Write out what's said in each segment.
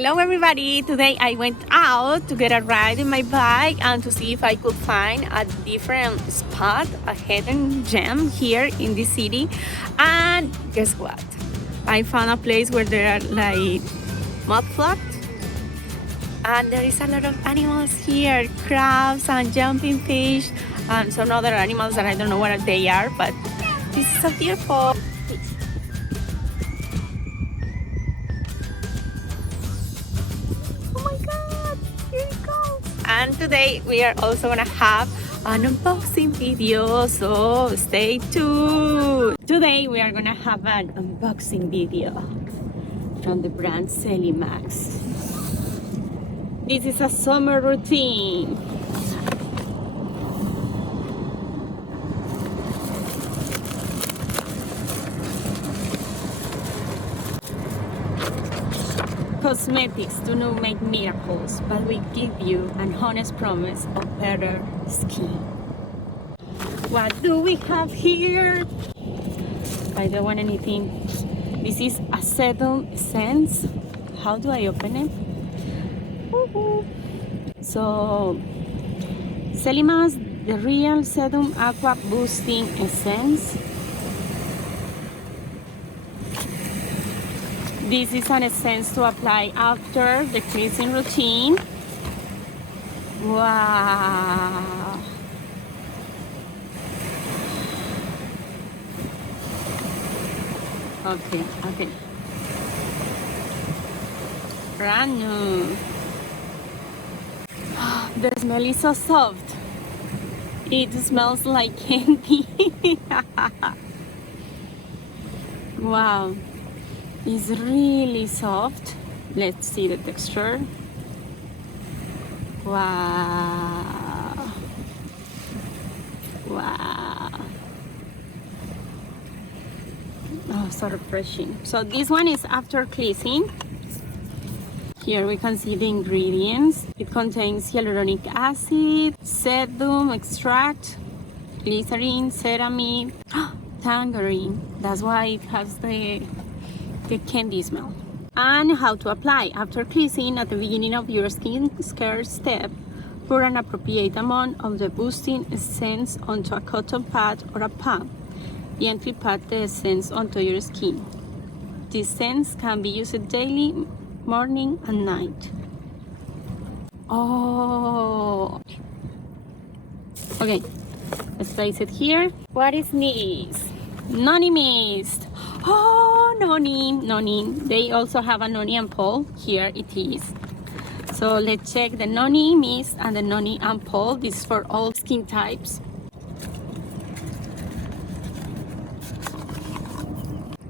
Hello everybody! Today I went out to get a ride in my bike and to see if I could find a different spot, a hidden gem here in this city. And guess what? I found a place where there are like mud flats and there is a lot of animals here, crabs and jumping fish and some other animals that I don't know what they are, but this is so beautiful. And today we are also gonna have an unboxing video, so stay tuned. Today we are gonna have an unboxing video from the brand Celimax. This is a summer routine. Cosmetics do not make miracles, but we give you an honest promise of better skin. What do we have here? I don't want anything. This is a sedum essence. How do I open it? So, Celimax, the Real Sedum Aqua Boosting Essence. This is an essence to apply after the cleansing routine. Wow! Okay. Brand new. The smell is so soft. It smells like candy. Wow. It's really soft. Let's see the texture. Wow. Oh, so refreshing. So this one is after cleansing. Here we can see the ingredients. It contains hyaluronic acid, sedum extract, glycerin, ceramide, tangerine. That's why it has the candy smell. And how to apply. After cleansing, at the beginning of your skincare step, pour an appropriate amount of the boosting essence onto a cotton pad or a pump. Gently pat the essence onto your skin. This essence can be used daily, morning and night. Oh, okay, let's place it here. What is this? Noni mist. Oh, noni. They also have a noni ampoule. Here it is. So let's check the noni mist and the noni ampoule. This is for all skin types.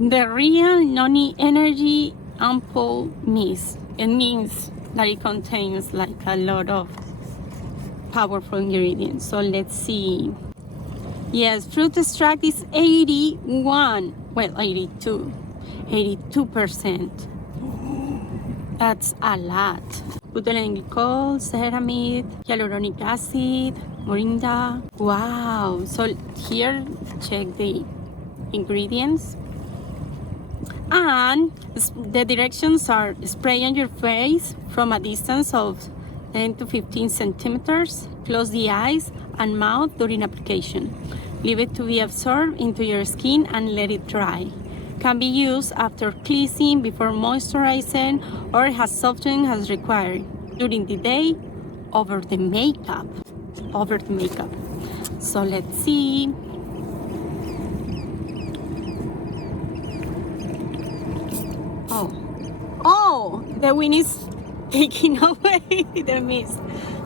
The Real Noni Energy Ampoule Mist. It means that it contains like a lot of powerful ingredients. So let's see. Yes, fruit extract is 82%. That's a lot. Butylene glycol, ceramide, hyaluronic acid, moringa. Wow. So here, check the ingredients. And the directions are: spray on your face from a distance of 10 to 15 centimeters. Close the eyes and mouth during application. Leave it to be absorbed into your skin and let it dry. Can be used after cleansing, before moisturizing, or has softening as required. During the day, over the makeup. So let's see. Oh, the wind is taking away the mist.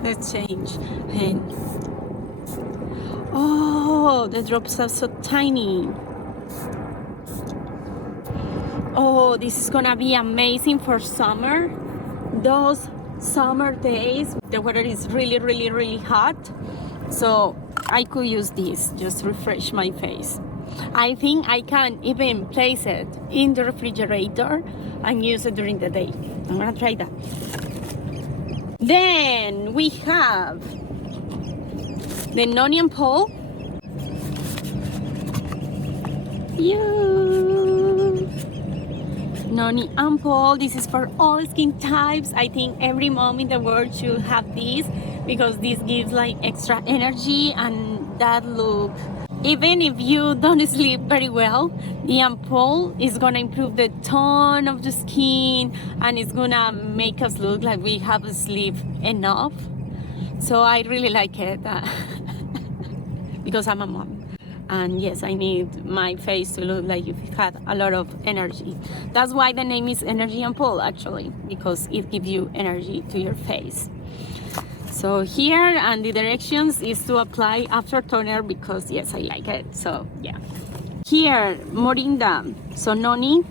Let's change. And oh, the drops are so tiny. Oh, this is gonna be amazing for summer. Those summer days, the weather is really hot. So I could use this, just refresh my face. I think I can even place it in the refrigerator and use it during the day. I'm gonna try that. Then we have the noni ampoule. Noni Ampoule. This is for all skin types. I think every mom in the world should have this because this gives like extra energy and that look. Even if you don't sleep very well, the ampoule is gonna improve the tone of the skin and it's gonna make us look like we have sleep enough. So I really like it because I'm a mom. And yes, I need my face to look like it had a lot of energy. That's why the name is Energy Ampoule, actually, because it gives you energy to your face. So here, and the directions is to apply after toner because yes, I like it. So yeah. Here, Morinda, so Noni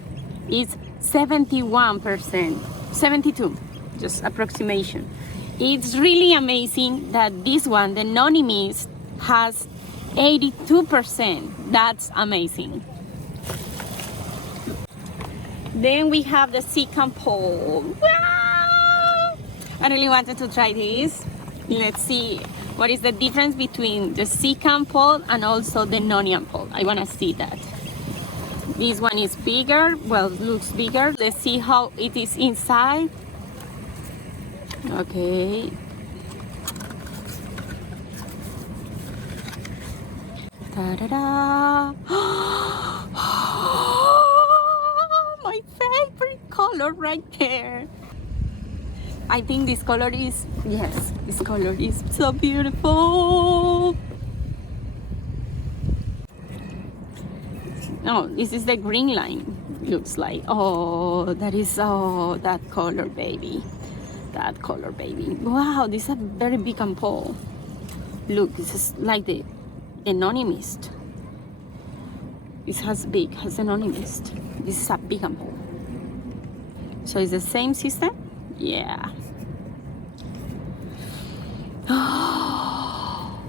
is 71%, 72, just approximation. It's really amazing that this one, the Noni Mist, has 82%. That's amazing. Then we have the Ampoule. Wow! I really wanted to try this. Let's see what is the difference between the Ampoule and also the Noni Ampoule. I want to see that. This one is bigger, well, looks bigger. Let's see how it is inside. Okay. Ta-da-da! My favorite color right there. I think this color is, yes, this color is so beautiful. No, this is the green line, looks like. Oh, that is, oh, that color, baby. That color, baby. Wow, this is a very big ampoule. Look, this is like the Noni Mist. This has the Noni Mist. This is a big ampoule. So it's the same system? Yeah. Oh,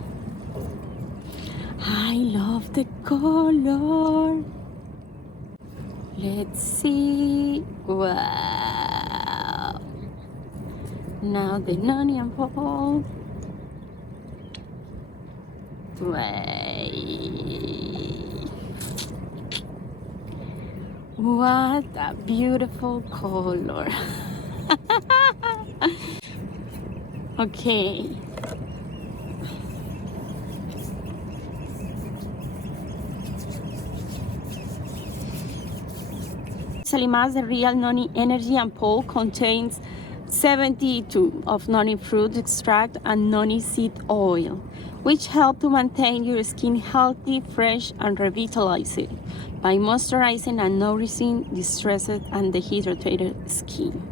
I love the color. Let's see. Wow. Now the Noni Ampoule. Wait. What a beautiful color. Okay. Celimax, the real Noni Energy Ampoule, contains 72 of Noni fruit extract and Noni seed oil, which help to maintain your skin healthy, fresh, and revitalized by moisturizing and nourishing distressed and dehydrated skin.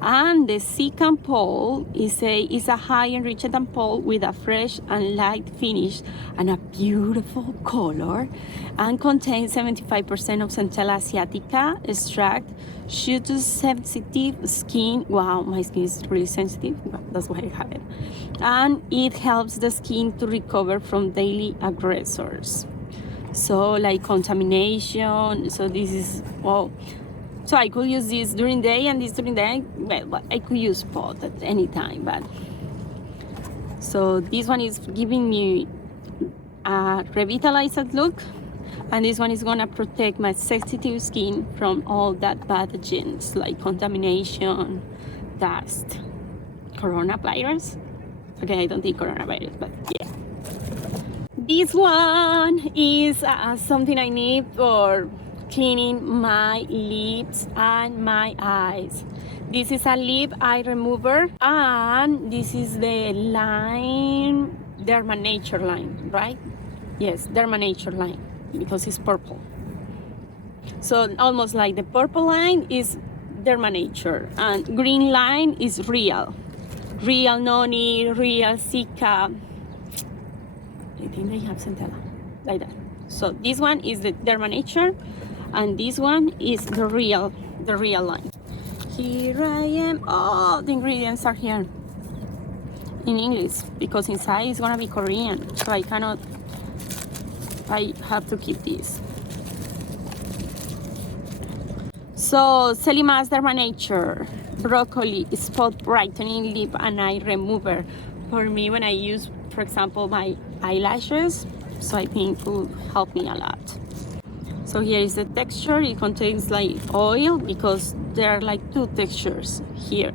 And the Ampoule is a high enriched ampoule with a fresh and light finish and a beautiful color, and contains 75% of Centella asiatica extract, suited sensitive skin. Wow, my skin is really sensitive. That's why I have it. And it helps the skin to recover from daily aggressors. So like contamination. So this is, wow. So I could use this during the day and this during the day. Well, I could use both at any time, but so this one is giving me a revitalized look, and this one is gonna protect my sensitive skin from all that pathogens like contamination, dust, coronavirus. Okay, I don't think coronavirus, but yeah. This one is something I need for cleaning my lips and my eyes. This is a lip eye remover, and this is the line Derma Nature line, right? Yes, Derma Nature line, because it's purple. So almost like the purple line is Derma Nature, and green line is Real Noni, Real Zika. I think they have Centella, like that. So this one is the Derma Nature, and this one is the real line. Here I am. Oh, the ingredients are here in English because inside is gonna be Korean, so I have to keep this. So Celimax Derma Nature broccoli spot brightening lip and eye remover. For me, when I use, for example, my eyelashes, so I think it will help me a lot. So here is the texture. It contains like oil because there are like two textures here.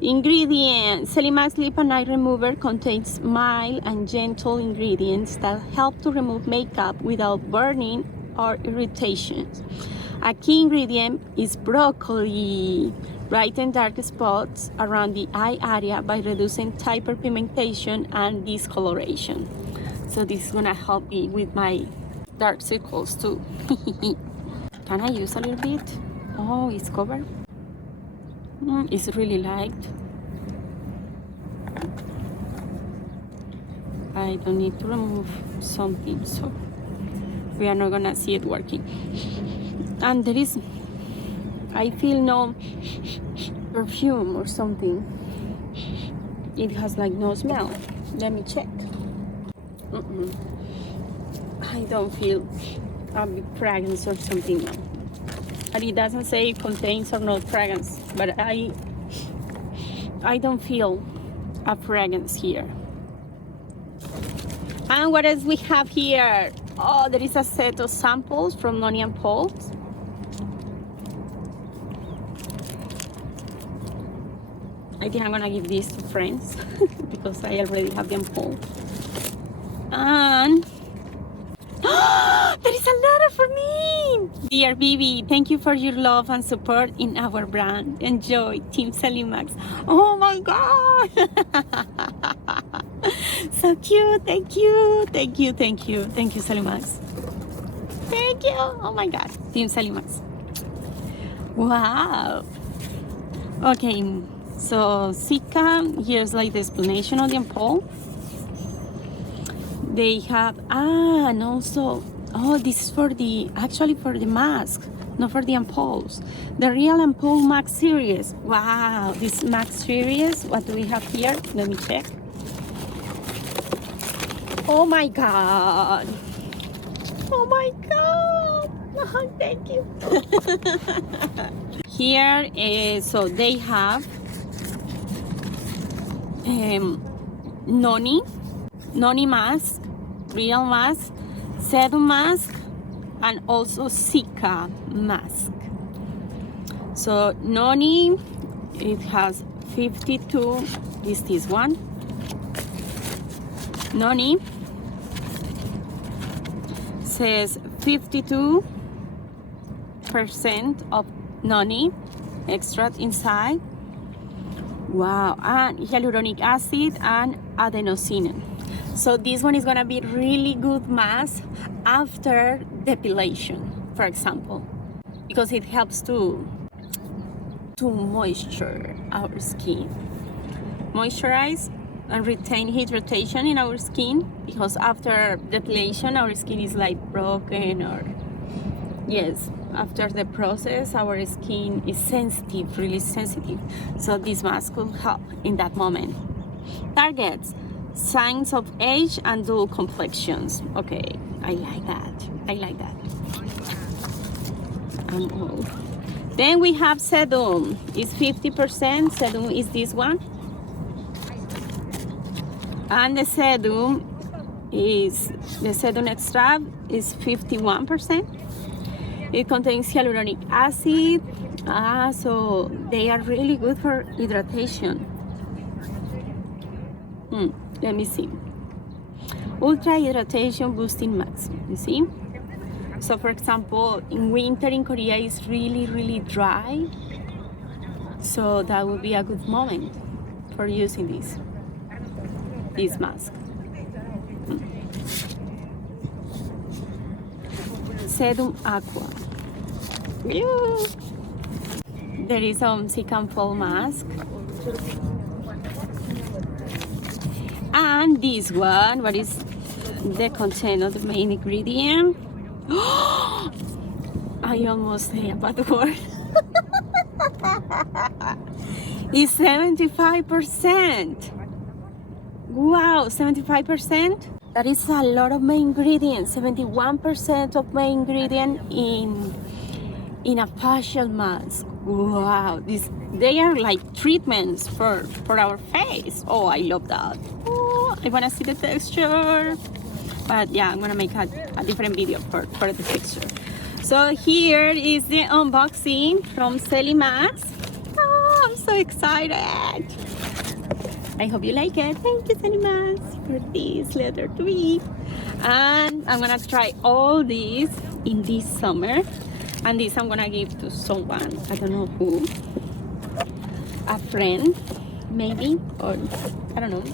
Ingredients. Celimax Lip and Eye Remover contains mild and gentle ingredients that help to remove makeup without burning or irritation. A key ingredient is broccoli. Brighten dark spots around the eye area by reducing hyperpigmentation and discoloration. So this is gonna help me with my dark circles too. Can I use a little bit? Oh, it's covered. It's really light. I don't need to remove something, so we are not gonna see it working. And there is, I feel no perfume or something. It has like no smell. Let me check. I don't feel a fragrance or something. But it doesn't say it contains or not fragrance, but I don't feel a fragrance here. And what else we have here? Oh, there is a set of samples from Noni and Paul's. I think I'm gonna give these to friends because I already have them Paul. And there is a letter for me! Dear Bibi, thank you for your love and support in our brand. Enjoy, Team Celimax. Oh my God! So cute, thank you, thank you, thank you, thank you, Celimax. Thank you, oh my God, Team Celimax. Wow. Okay, so Zika, here's like the explanation of the ampoule. They have, and also, oh, this is for the, actually for the mask, not for the ampoules. The Real Ampoule Max Series. Wow, this Max Series, what do we have here? Let me check. Oh my God. Oh my God. Oh, thank you. Here is, so they have Noni mask, Real mask, Sedum mask, and also Zika mask. So Noni, it has 52, is this one. Noni says 52% of Noni extract inside. Wow, and hyaluronic acid and adenosine. So this one is gonna be really good mask after depilation, for example, because it helps to moisture our skin, moisturize and retain hydration in our skin, because after depilation our skin is like broken, or yes, after the process our skin is sensitive, really sensitive. So this mask will help in that moment. Targets: signs of age and dull complexions. Okay, I like that. I like that. I'm old. Then we have Sedum. It's 50%. Sedum is this one. And the Sedum extract is 51%. It contains hyaluronic acid. So they are really good for hydration. Let me see. Ultra hydration boosting mask. You see? So for example, in winter in Korea it's really dry. So that would be a good moment for using this mask. Sedum Aqua. Woo! There is Zika Fall mask. And this one, what is the content of the main ingredient? I almost say a bad word. It's 75%. Wow, 75%? That is a lot of main ingredients. 71% of main ingredient in a facial mask. Wow, they are like treatments for our face. Oh, I love that. Oh, I wanna see the texture. But yeah, I'm gonna make a different video for the texture. So here is the unboxing from Celimax. Oh, I'm so excited. I hope you like it. Thank you, Celimax, for this letter to me. And I'm gonna try all these in this summer. And this I'm gonna give to someone, I don't know who, a friend, maybe, or I don't know.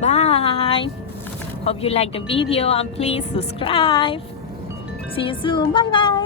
Bye. Hope you like the video and please subscribe. See you soon. Bye bye.